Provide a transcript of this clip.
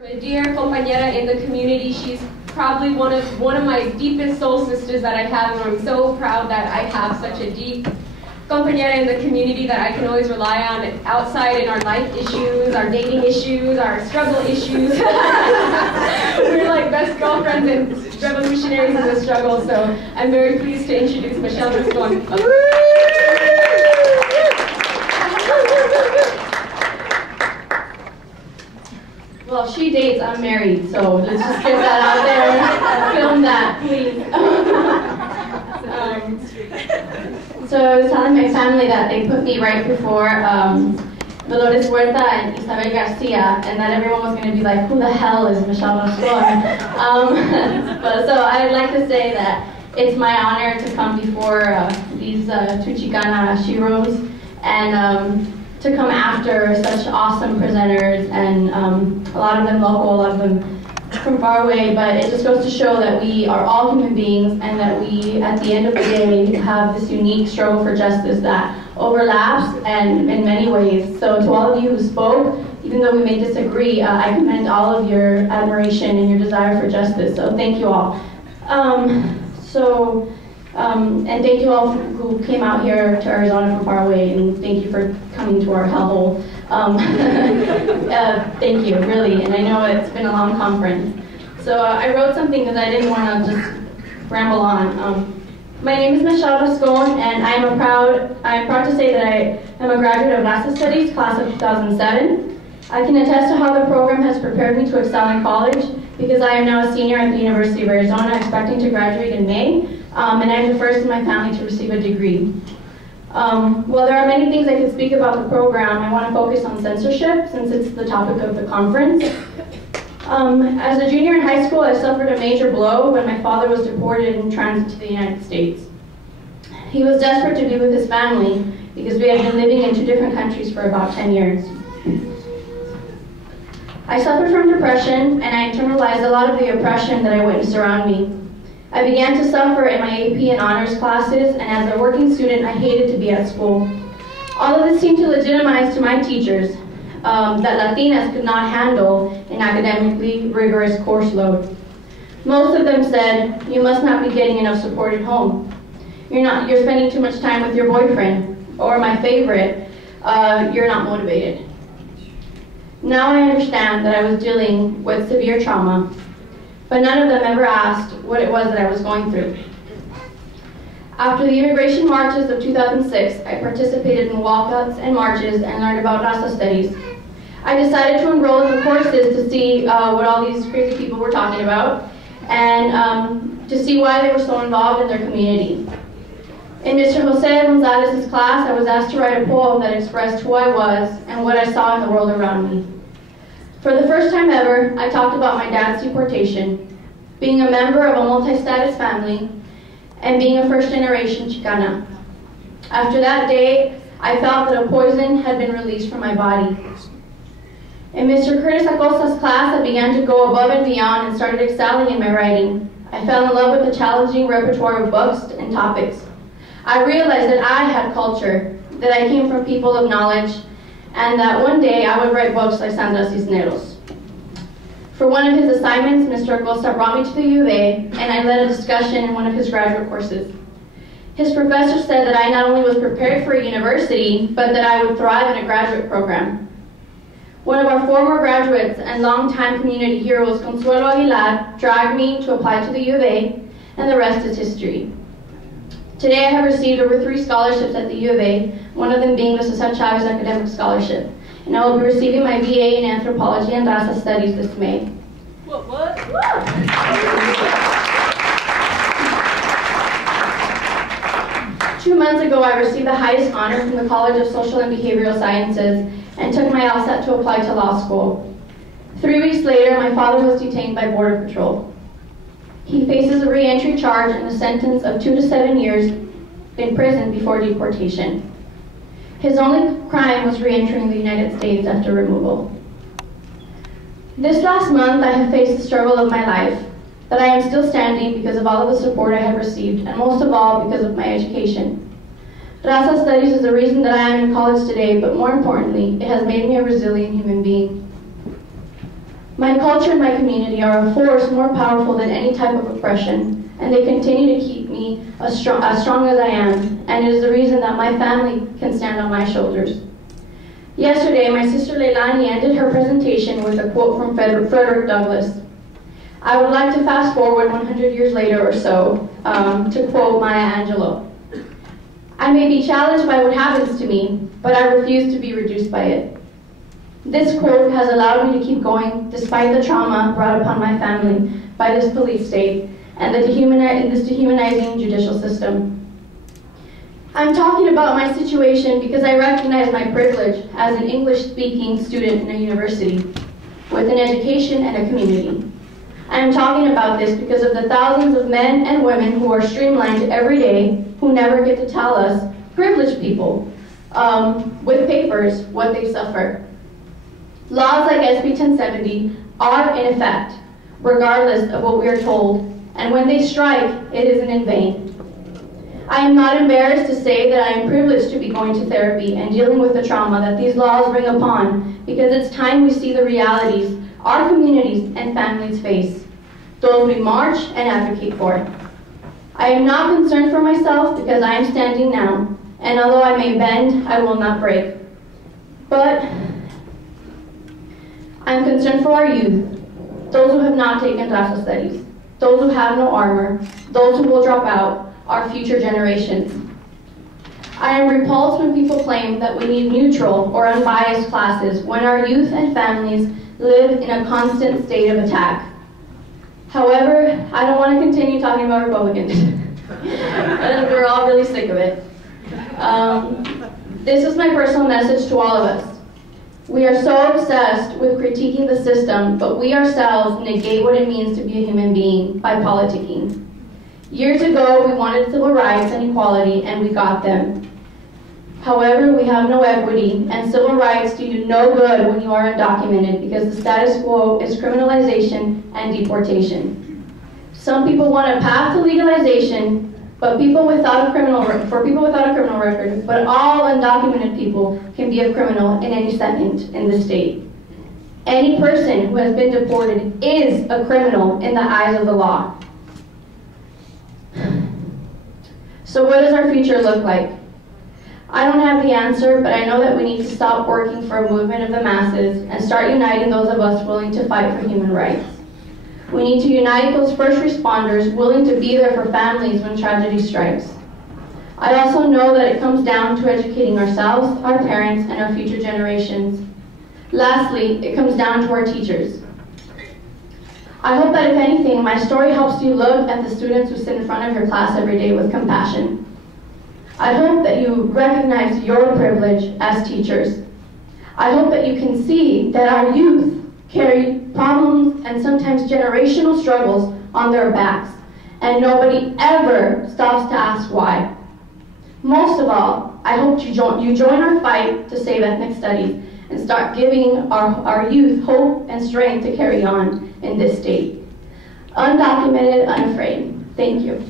A dear compañera in the community. She's probably one of my deepest soul sisters that I have, and I'm so proud that I have such a deep compañera in the community that I can always rely on outside in our life issues, our dating issues, our struggle issues. We're like best girlfriends and revolutionaries in the struggle, so I'm very pleased to introduce Mixelle Rascon. Well, she dates, I'm married, so let's just get that out there. Film that, please. So I was telling my family that they put me right before Dolores Huerta and Isabel Garcia, and that everyone was going to be like, who the hell is Mixelle Rascon? But so I'd like to say that it's my honor to come before these two Xicana sheroes, and to come after such awesome presenters, and a lot of them local, a lot of them from far away, but it just goes to show that we are all human beings, and that we, at the end of the day, have this unique struggle for justice that overlaps and in many ways. So to all of you who spoke, even though we may disagree, I commend all of your admiration and your desire for justice, so thank you all. And thank you all who came out here to Arizona from far away, and thank you for coming to our hellhole. Thank you, really, and I know it's been a long conference. So I wrote something because I didn't want to just ramble on. My name is Mixelle Rascon, and I am proud to say that I am a graduate of Raza Studies, class of 2007. I can attest to how the program has prepared me to excel in college, because I am now a senior at the University of Arizona, expecting to graduate in May. And I'm the first in my family to receive a degree. While there are many things I could speak about the program, I want to focus on censorship, since it's the topic of the conference. As a junior in high school, I suffered a major blow when my father was deported in transit to the United States. He was desperate to be with his family, because we had been living in 2 different countries for about 10 years. I suffered from depression, and I internalized a lot of the oppression that I witnessed around me. I began to suffer in my AP and honors classes, and as a working student, I hated to be at school. All of this seemed to legitimize to my teachers that Latinas could not handle an academically rigorous course load. Most of them said, you must not be getting enough support at home. You're spending too much time with your boyfriend. Or my favorite, you're not motivated. Now I understand that I was dealing with severe trauma, but none of them ever asked what it was that I was going through. After the immigration marches of 2006, I participated in walkouts and marches and learned about Raza Studies. I decided to enroll in the courses to see what all these crazy people were talking about, and to see why they were so involved in their community. In Mr. Jose Gonzalez's class, I was asked to write a poem that expressed who I was and what I saw in the world around me. For the first time ever, I talked about my dad's deportation, being a member of a multi-status family, and being a first-generation Xicana. After that day, I felt that a poison had been released from my body. In Mr. Curtis Acosta's class, I began to go above and beyond and started excelling in my writing. I fell in love with the challenging repertoire of books and topics. I realized that I had culture, that I came from people of knowledge, and that one day I would write books like Sandra Cisneros. For one of his assignments, Mr. Acosta brought me to the U of A, and I led a discussion in one of his graduate courses. His professor said that I not only was prepared for a university, but that I would thrive in a graduate program. One of our former graduates and longtime community heroes, Consuelo Aguilar, dragged me to apply to the U of A, and the rest is history. Today I have received over 3 scholarships at the U of A, one of them being the Cesar Chavez Academic Scholarship. And I will be receiving my BA in Anthropology and Raza Studies this May. What? 2 months ago, I received the highest honor from the College of Social and Behavioral Sciences and took my LSAT to apply to law school. 3 weeks later, my father was detained by Border Patrol. He faces a re-entry charge and a sentence of 2 to 7 years in prison before deportation. His only crime was re-entering the United States after removal. This last month, I have faced the struggle of my life, but I am still standing because of all of the support I have received, and most of all, because of my education. Raza Studies is the reason that I am in college today, but more importantly, it has made me a resilient human being. My culture and my community are a force more powerful than any type of oppression, and they continue to keep me as strong as I am, and it is the reason that my family can stand on my shoulders. Yesterday, my sister Leilani ended her presentation with a quote from Frederick Douglass. I would like to fast forward 100 years later or so to quote Maya Angelou. I may be challenged by what happens to me, but I refuse to be reduced by it. This quote has allowed me to keep going despite the trauma brought upon my family by this police state and this dehumanizing judicial system. I'm talking about my situation because I recognize my privilege as an English-speaking student in a university with an education and a community. I am talking about this because of the thousands of men and women who are streamlined every day who never get to tell us, privileged people, with papers, what they suffer. Laws like SB 1070 are in effect, regardless of what we are told, and when they strike, it isn't in vain. I am not embarrassed to say that I am privileged to be going to therapy and dealing with the trauma that these laws bring upon, because it's time we see the realities our communities and families face, those we march and advocate for. I am not concerned for myself because I am standing now, and although I may bend, I will not break. But I'm concerned for our youth, those who have not taken racial studies, those who have no armor, those who will drop out, our future generations. I am repulsed when people claim that we need neutral or unbiased classes when our youth and families live in a constant state of attack. However, I don't want to continue talking about Republicans. We're all really sick of it. This is my personal message to all of us. We are so obsessed with critiquing the system, but we ourselves negate what it means to be a human being by politicking. Years ago, we wanted civil rights and equality, and we got them. However, we have no equity, and civil rights do you no good when you are undocumented because the status quo is criminalization and deportation. Some people want a path to legalization, for people without a criminal record, but all undocumented people can be a criminal in any second in the state. Any person who has been deported is a criminal in the eyes of the law. So what does our future look like? I don't have the answer, but I know that we need to stop working for a movement of the masses and start uniting those of us willing to fight for human rights. We need to unite those first responders willing to be there for families when tragedy strikes. I also know that it comes down to educating ourselves, our parents, and our future generations. Lastly, it comes down to our teachers. I hope that if anything, my story helps you look at the students who sit in front of your class every day with compassion. I hope that you recognize your privilege as teachers. I hope that you can see that our youth carry problems and sometimes generational struggles on their backs, and nobody ever stops to ask why. Most of all, I hope you join our fight to save ethnic studies and start giving our youth hope and strength to carry on in this state. Undocumented, unafraid. Thank you.